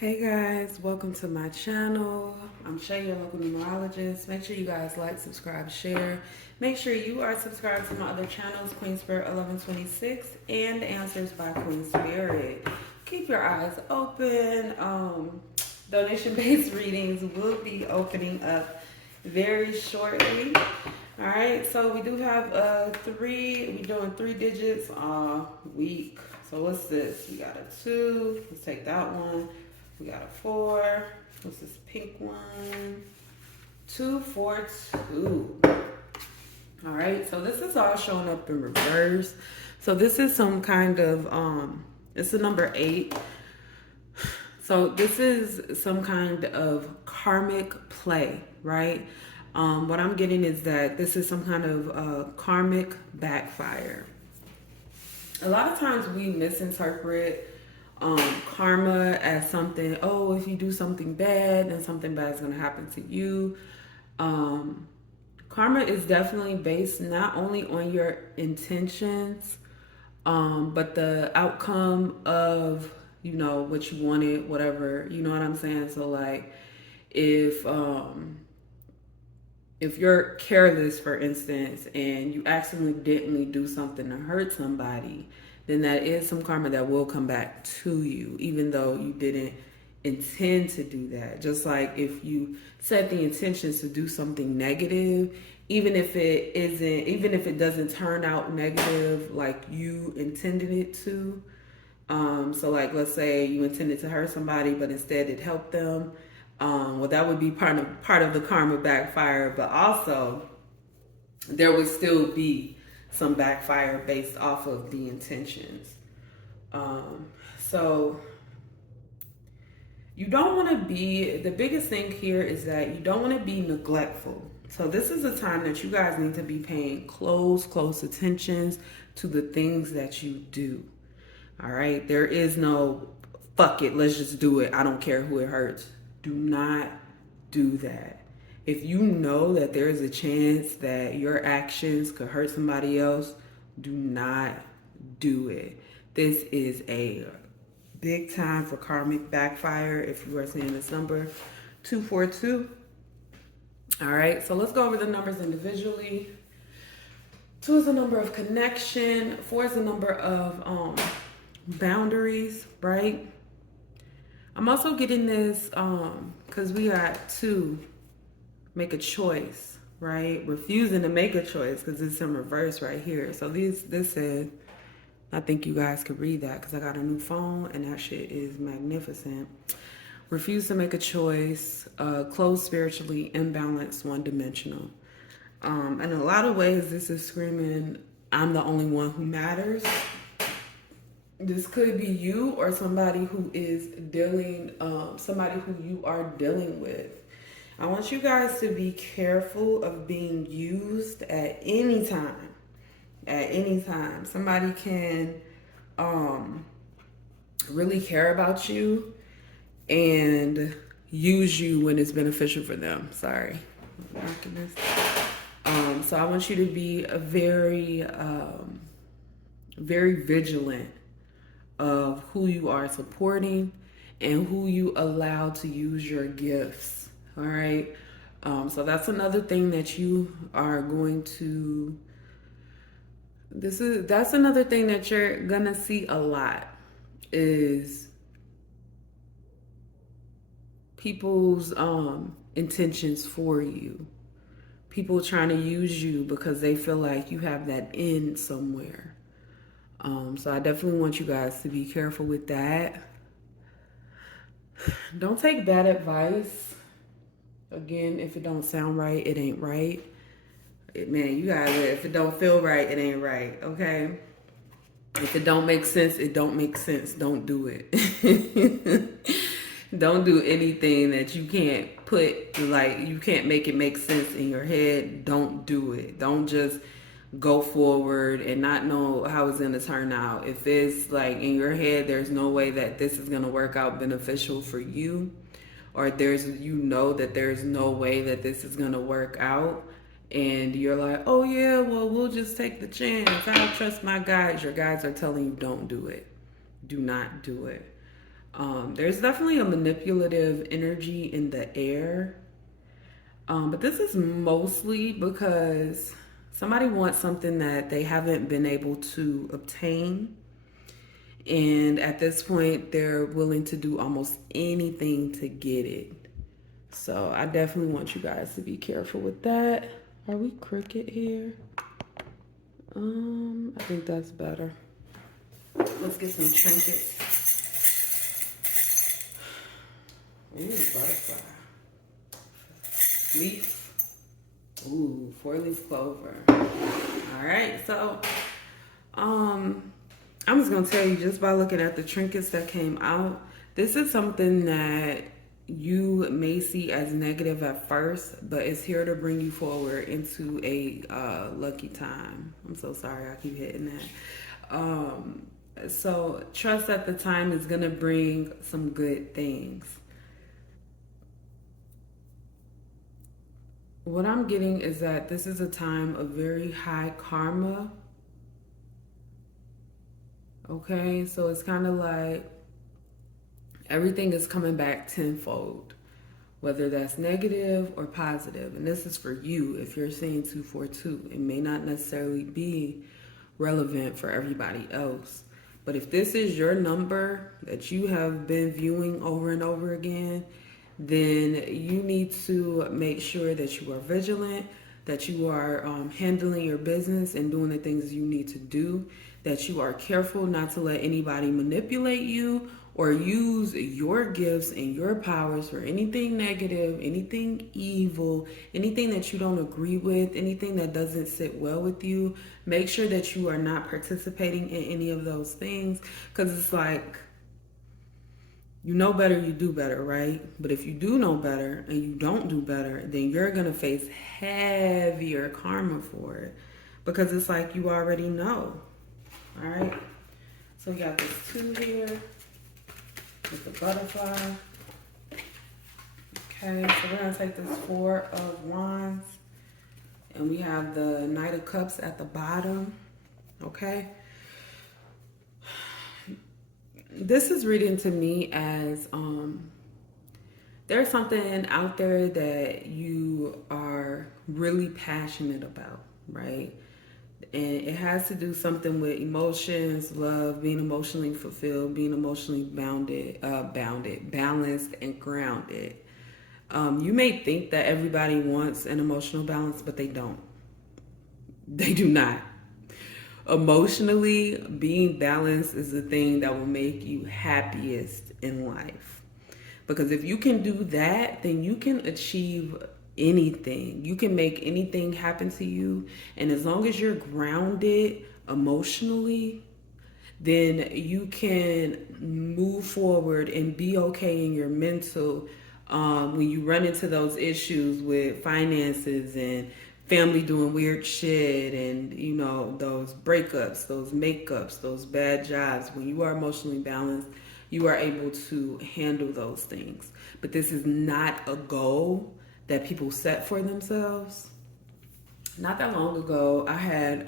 Hey guys, welcome to my channel. I'm Shay, your local numerologist. Make sure you guys like, subscribe, share. Make sure you are subscribed to my other channels, Queen Spirit 1126 and Answers by Queen Spirit. Keep your eyes open. Donation-based readings will be opening up very shortly. All right, so we do have we're doing 3 digits a week. So what's this? We got a 2. Let's take that one. We got a 4. What's this pink one? 2, 4, 2. All right, so this is all showing up in reverse. So this is some kind of, it's the number 8. So this is some kind of karmic play, right? What I'm getting is that this is some kind of karmic backfire. A lot of times we misinterpret karma as something, oh, if you do something bad, then something bad is going to happen to you. Karma is definitely based not only on your intentions, but the outcome of, what you wanted, whatever, you know what I'm saying? So like if you're careless, for instance, and you accidentally do something to hurt somebody, then that is some karma that will come back to you, even though you didn't intend to do that. Just like if you set the intentions to do something negative, even if it doesn't turn out negative like you intended it to. So like, let's say you intended to hurt somebody, but instead it helped them. Well, that would be part of the karma backfire, but also there would still be some backfire based off of the intentions. So you don't want to be, the biggest thing here is that you don't want to be neglectful. So this is a time that you guys need to be paying close attentions to the things that you do. All right, there is no fuck it, let's just do it, I don't care who it hurts. Do not do that. If you know that there is a chance that your actions could hurt somebody else, do not do it. This is a big time for karmic backfire if you are seeing this number 242. All right, so let's go over the numbers individually. 2 is the number of connection. 4 is the number of boundaries, right? I'm also getting this because we got 2, make a choice, right? Refusing to make a choice because it's in reverse right here. So this said, I think you guys could read that because I got a new phone and that shit is magnificent. Refuse to make a choice, closed spiritually, imbalanced, one-dimensional. In a lot of ways, this is screaming, I'm the only one who matters. This could be you or somebody who is somebody who you are dealing with. I want you guys to be careful of being used at any time. At any time. Somebody can really care about you and use you when it's beneficial for them. Sorry. So I want you to be very vigilant of who you are supporting and who you allow to use your gifts. All right. So that's another thing that you are going to, that's another thing that you're gonna see a lot is people's intentions for you. People trying to use you because they feel like you have that in somewhere. So I definitely want you guys to be careful with that. Don't take bad advice. Again, if it don't sound right, it ain't right. Man, you guys, if it don't feel right, it ain't right, okay? If it don't make sense, it don't make sense. Don't do it. Don't do anything that you can't you can't make it make sense in your head. Don't do it. Don't just go forward and not know how it's going to turn out. If it's like in your head, there's no way that this is going to work out beneficial for you, or that there's no way that this is going to work out, and you're like, oh yeah, well, we'll just take the chance, I don't trust my guides. Your guides are telling you don't do it. Do not do it. There's definitely a manipulative energy in the air. But this is mostly because somebody wants something that they haven't been able to obtain. And at this point, they're willing to do almost anything to get it. So I definitely want you guys to be careful with that. Are we crooked here? I think that's better. Let's get some trinkets. Ooh, butterfly. Leaf. Ooh, 4-leaf clover. All right, so I'm just gonna tell you, just by looking at the trinkets that came out, this is something that you may see as negative at first, but it's here to bring you forward into a lucky time. I'm so sorry I keep hitting that. So trust that the time is gonna bring some good things. What I'm getting is that this is a time of very high karma. Okay, so it's kind of like everything is coming back tenfold, whether that's negative or positive. And this is for you if you're seeing 242. It may not necessarily be relevant for everybody else. But if this is your number that you have been viewing over and over again, then you need to make sure that you are vigilant, that you are handling your business and doing the things you need to do, that you are careful not to let anybody manipulate you or use your gifts and your powers for anything negative, anything evil, anything that you don't agree with, anything that doesn't sit well with you. Make sure that you are not participating in any of those things, because it's like, you know better, you do better, right? But if you do know better and you don't do better, then you're going to face heavier karma for it, because it's like you already know. All right? So we got this 2 here with the butterfly. Okay, so we're going to take this 4 of Wands. And we have the Knight of Cups at the bottom. Okay? This is reading to me as there's something out there that you are really passionate about, right? And it has to do something with emotions, love, being emotionally fulfilled, being emotionally balanced, and grounded. You may think that everybody wants an emotional balance, but they don't. They do not. Emotionally, being balanced is the thing that will make you happiest in life. Because if you can do that, then you can achieve anything. You can make anything happen to you. And as long as you're grounded emotionally, then you can move forward and be okay in your mental when you run into those issues with finances and family doing weird shit and, you know, those breakups, those makeups, those bad jobs. When you are emotionally balanced, you are able to handle those things. But this is not a goal that people set for themselves. Not that long ago, I had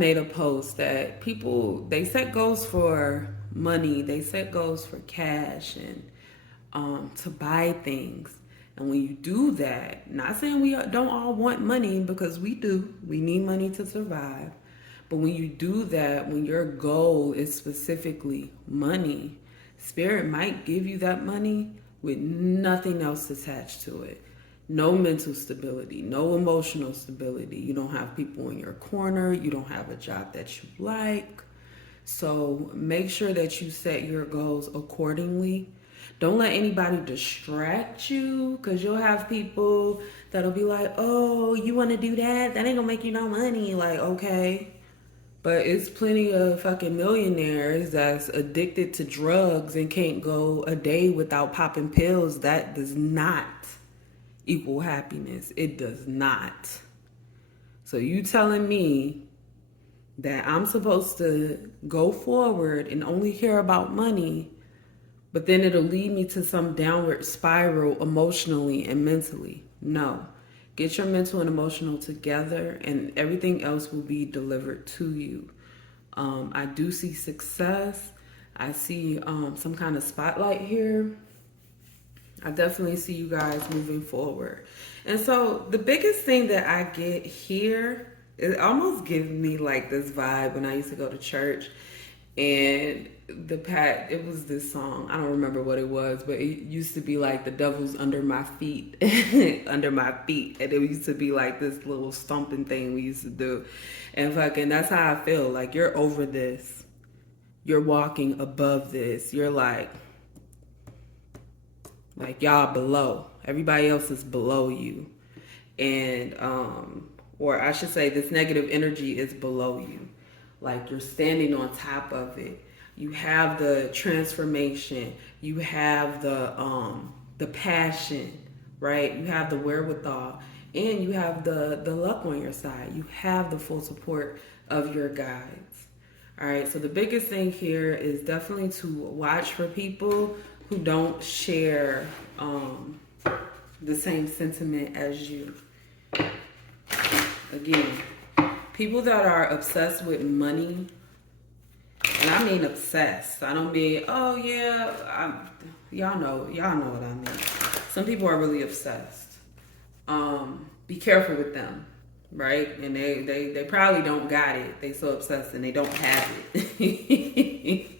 made a post that people, they set goals for money, they set goals for cash and to buy things. And when you do that, not saying we don't all want money, because we do, we need money to survive. But when you do that, when your goal is specifically money, Spirit might give you that money with nothing else attached to it. No mental stability, no emotional stability. You don't have people in your corner. You don't have a job that you like. So make sure that you set your goals accordingly. Don't let anybody distract you, because you'll have people that'll be like, oh, you want to do that? That ain't gonna make you no money. Like, okay. But it's plenty of fucking millionaires that's addicted to drugs and can't go a day without popping pills. That does not equal happiness. It does not. So you telling me that I'm supposed to go forward and only care about money, but then it'll lead me to some downward spiral emotionally and mentally? No. Get your mental and emotional together, and everything else will be delivered to you. I do see success. I see some kind of spotlight here. I definitely see you guys moving forward. And so the biggest thing that I get here, it almost gives me like this vibe when I used to go to church, and it was this song. I don't remember what it was, but it used to be like the devil's under my feet, under my feet. And it used to be like this little stomping thing we used to do. And fucking, that's how I feel. Like you're over this. You're walking above this. You're like y'all below. Everybody else is below you. And or I should say this negative energy is below you. Like you're standing on top of it. You have the transformation. You have the passion, right? You have the wherewithal, and you have the luck on your side. You have the full support of your guides. All right. So the biggest thing here is definitely to watch for people who don't share the same sentiment as you. Again, people that are obsessed with money, and I mean obsessed. I don't mean, oh yeah, y'all know what I mean. Some people are really obsessed. Be careful with them, right? And they probably don't got it. They so obsessed and they don't have it.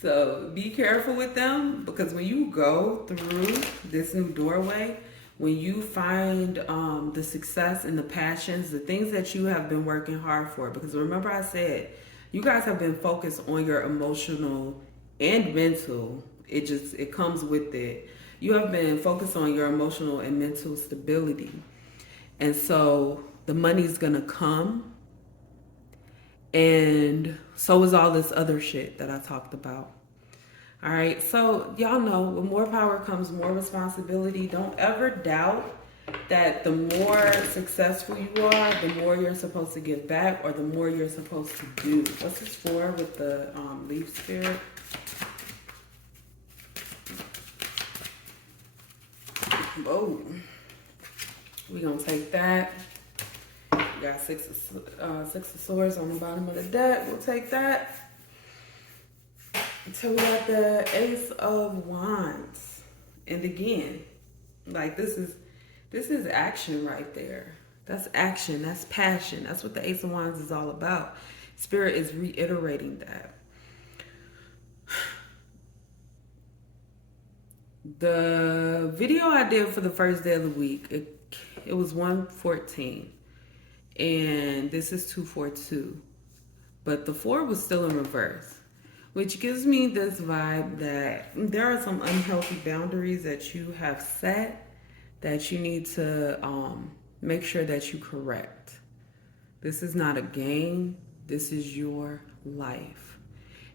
So be careful with them, because when you go through this new doorway, when you find the success and the passions, the things that you have been working hard for, because remember I said, you guys have been focused on your emotional and mental. It comes with it. You have been focused on your emotional and mental stability. And so the money's gonna come, and so is all this other shit that I talked about. All right, so y'all know with more power comes more responsibility. Don't ever doubt that the more successful you are, the more you're supposed to give back, or the more you're supposed to do. What's this for with the leaf spirit? Whoa. We're going to take that. We got six of swords on the bottom of the deck. We'll take that. So we got the Ace of Wands. And again, like this is action right there. That's action. That's passion. That's what the Ace of Wands is all about. Spirit is reiterating that. The video I did for the first day of the week, it was 114. And this is 242. But the 4 was still in reverse, which gives me this vibe that there are some unhealthy boundaries that you have set that you need to make sure that you correct. This is not a game. This is your life.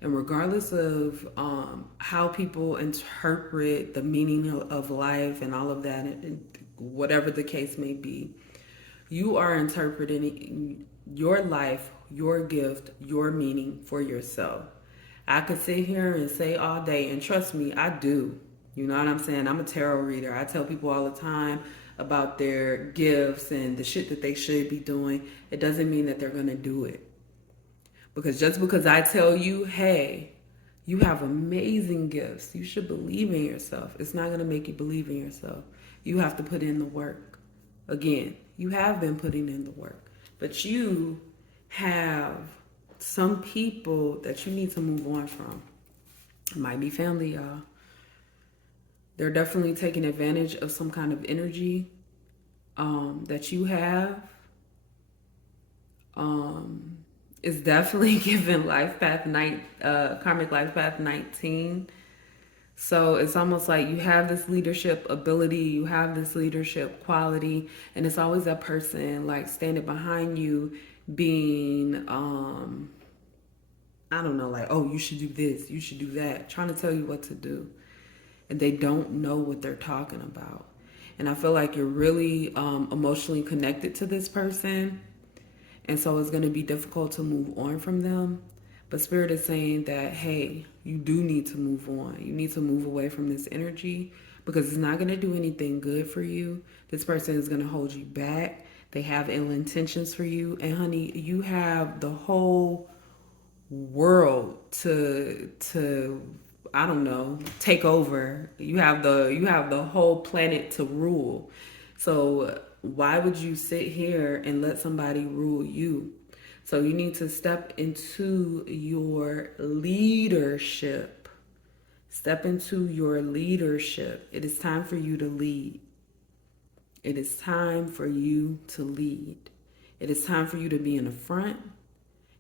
And regardless of how people interpret the meaning of life and all of that, and whatever the case may be, you are interpreting your life, your gift, your meaning for yourself. I could sit here and say all day, and trust me, I do. You know what I'm saying? I'm a tarot reader. I tell people all the time about their gifts and the shit that they should be doing. It doesn't mean that they're going to do it. Because just because I tell you, hey, you have amazing gifts, you should believe in yourself, it's not going to make you believe in yourself. You have to put in the work. Again, you have been putting in the work. But you have some people that you need to move on from. It might be family, y'all. They're definitely taking advantage of some kind of energy that you have. It's definitely given karmic life path 19. So it's almost like you have this leadership ability, you have this leadership quality, and it's always that person like standing behind you being, I don't know, like, oh, you should do this, you should do that, trying to tell you what to do. And they don't know what they're talking about. And I feel like you're really emotionally connected to this person. And so it's going to be difficult to move on from them. But Spirit is saying that, hey, you do need to move on. You need to move away from this energy because it's not going to do anything good for you. This person is going to hold you back. They have ill intentions for you. And honey, you have the whole world to I don't know, take over. You have the whole planet to rule. So why would you sit here and let somebody rule you? So you need to step into your leadership. Step into your leadership. It is time for you to lead. It is time for you to lead. It is time for you to be in the front.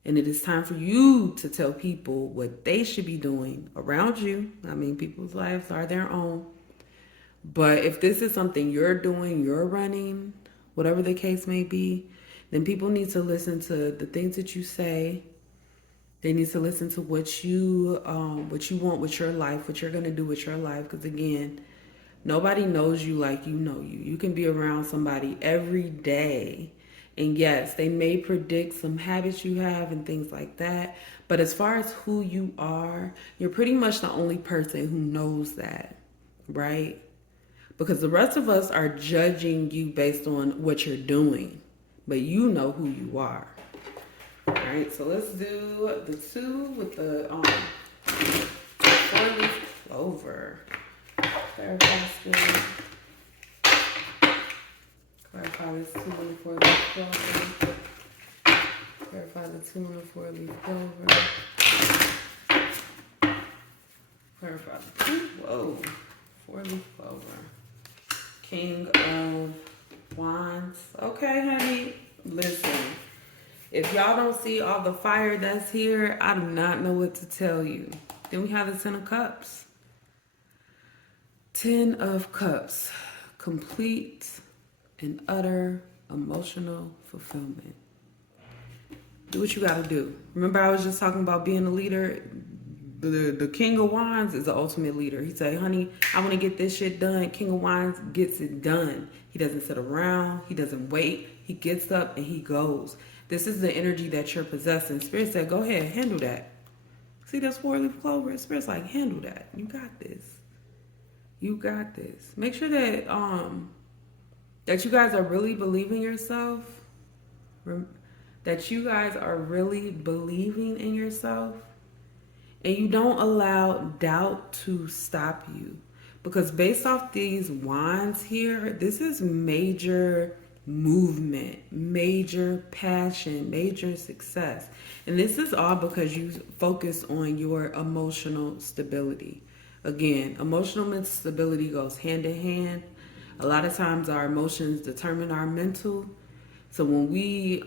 And it is time for you to tell people what they should be doing around you. I mean, people's lives are their own. But if this is something you're doing, you're running, whatever the case may be, then people need to listen to the things that you say. They need to listen to what you want with your life, what you're gonna do with your life. Because again, nobody knows you like you know you. You can be around somebody every day, and yes, they may predict some habits you have and things like that. But as far as who you are, you're pretty much the only person who knows that, right? Because the rest of us are judging you based on what you're doing, but you know who you are. All right, so let's do the 2 with the 4-leaf clover. Clarify still. Clarify this 2 and the 4-leaf clover. Clarify the 2 and the 4-leaf clover. Clarify the 2. Whoa. 4-leaf clover. King of Wands. Okay, honey. Listen. If y'all don't see all the fire that's here, I do not know what to tell you. Then we have the 10 of Cups. 10 of Cups. Complete and utter emotional fulfillment. Do what you gotta do. Remember I was just talking about being a leader? The King of Wands is the ultimate leader. He said, honey, I want to get this shit done. King of Wands gets it done. He doesn't sit around. He doesn't wait. He gets up and he goes. This is the energy that you're possessing. Spirit said, go ahead, handle that. See, that's 4-leaf clover. Spirit's like, handle that. You got this. You got this. Make sure that that you guys are really believing yourself. That you guys are really believing in yourself. And you don't allow doubt to stop you. Because based off these wands here, this is major movement, major passion, major success. And this is all because you focus on your emotional stability. Again, emotional stability goes hand in hand. A lot of times our emotions determine our mental. So when we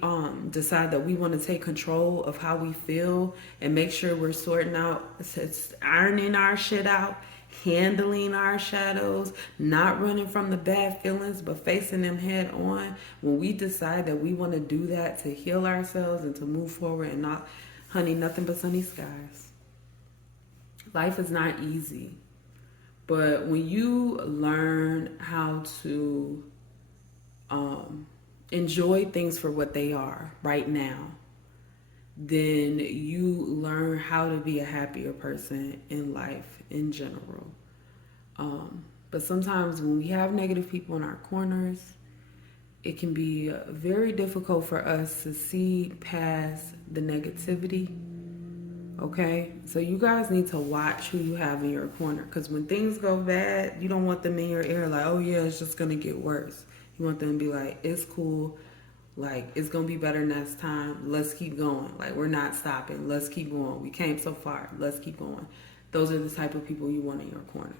decide that we want to take control of how we feel and make sure we're sorting out, ironing our shit out, handling our shadows, not running from the bad feelings, but facing them head on. When we decide that we want to do that to heal ourselves and to move forward and not, honey, nothing but sunny skies. Life is not easy. But when you learn how to enjoy things for what they are right now, then you learn how to be a happier person in life in general. But sometimes when we have negative people in our corners, it can be very difficult for us to see past the negativity. Okay, so you guys need to watch who you have in your corner, because when things go bad, you don't want them in your ear like, oh yeah, it's just gonna get worse. You want them to be like, it's cool, like it's gonna be better next time, let's keep going, like we're not stopping, let's keep going, we came so far, let's keep going. Those are the type of people you want in your corner.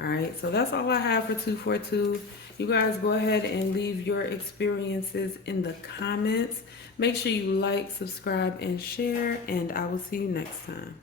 All right, so that's all I have for 242. You guys go ahead and leave your experiences in the comments. Make sure you like, subscribe, and share, and I will see you next time.